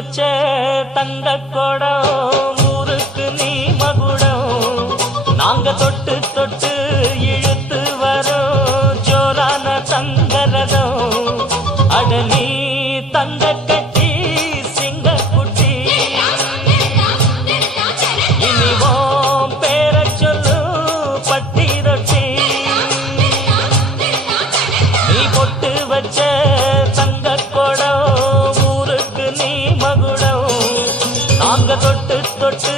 வச்ச தங்க கொடம் ஊருக்கு நீ மகுடம் நாங்க தொட்டு தொட்டு இழுத்து வரோம் ஜோரான தங்கரதம் அட நீ தங்க கட்டி சிங்க குட்டி இனிவோம் பேர சொல்லு பட்டி ரொட்டி நீ பொட்டு வச்ச தங்க கொடம் ஊருக்கு நீ மகுடம் நாங்க தொட்டு தொட்டு